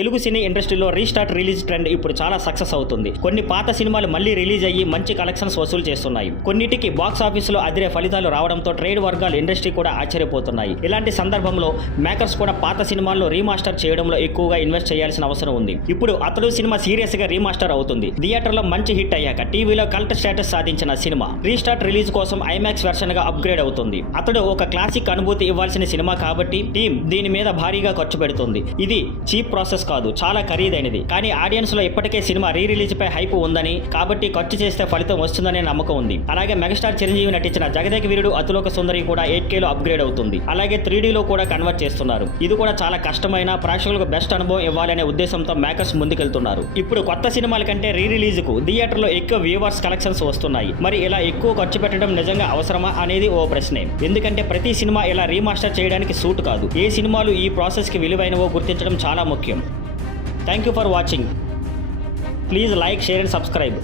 తెలుగు సినీ ఇండస్ట్రీలో restart release trend ఇప్పుడు చాలా సక్సెస్ అవుతుంది. కొన్ని పాత సినిమాలు మళ్ళీ రిలీజ్ అయ్యి మంచి కలెక్షన్స్ వసూలు చేస్తున్నాయి. కొన్నిటికి బాక్స్ ఆఫీసులో అదిరే ఫలితాలు రావడంతో ట్రేడ్ వర్గాల ఇండస్ట్రీ కూడా ఆశ్చర్యపోతున్నాయి. ఇలాంటి సందర్భంలో మేకర్స్ కూడా పాత సినిమాల్లో రీమాస్టర్ చేయడంలో ఎక్కువగా ఇన్వెస్ట్ చేయాల్సిన అవసరం ఉంది. ఇప్పుడు అతడు సినిమా సీరియస్ గా రీమాస్టర్ అవుతుంది. థియేటర్లో మంచి హిట్ అయ్యాక టీవీలో కల్ట్ స్టేటస్ సాధించిన సినిమా రీస్టార్ట్ రిలీజ్ కోసం ఐమాక్స్ వెర్షన్ గా అప్గ్రేడ్ అవుతుంది. అతడు ఒక క్లాసిక్ అనుభూతి ఇవ్వాల్సిన సినిమా కాబట్టి టీం దీని మీద భారీగా ఖర్చు పెడుతుంది. ఇది చీప్ ప్రాసెస్ కాదు, చాలా ఖరీదైనది. కానీ ఆడియన్స్ లో ఇప్పటికే సినిమా రీ రిలీజ్ పై హైప్ ఉందని, కాబట్టి ఖర్చు చేస్తే ఫలితం వస్తుందనే నమ్మకం ఉంది. అలాగే మెగాస్టార్ చిరంజీవి నటించిన జగదేక వీరుడు అతిలోక సుందరి కూడా 8K లో అప్గ్రేడ్ అవుతుంది. అలాగే 3D లో కూడా కన్వర్ట్ చేస్తున్నారు. ఇది కూడా చాలా కష్టమైన, ప్రేక్షకులకు బెస్ట్ అనుభవం ఇవ్వాలనే ఉద్దేశంతో మేకర్స్ ముందుకెళ్తున్నారు. ఇప్పుడు కొత్త సినిమాల కంటే రీ రిలీజ్ కు థియేటర్ లో ఎక్కువ వ్యూవర్స్ కలెక్షన్స్ వస్తున్నాయి. మరి ఇలా ఎక్కువ ఖర్చు పెట్టడం నిజంగా అవసరమా అనేది ఓ ప్రశ్నే. ఎందుకంటే ప్రతి సినిమా ఇలా రీమాస్టర్ చేయడానికి సూట్ కాదు. ఏ సినిమాలు ఈ ప్రాసెస్ కి విలువైనవో గుర్తించడం చాలా ముఖ్యం. Thank you for watching. Please like, share and subscribe.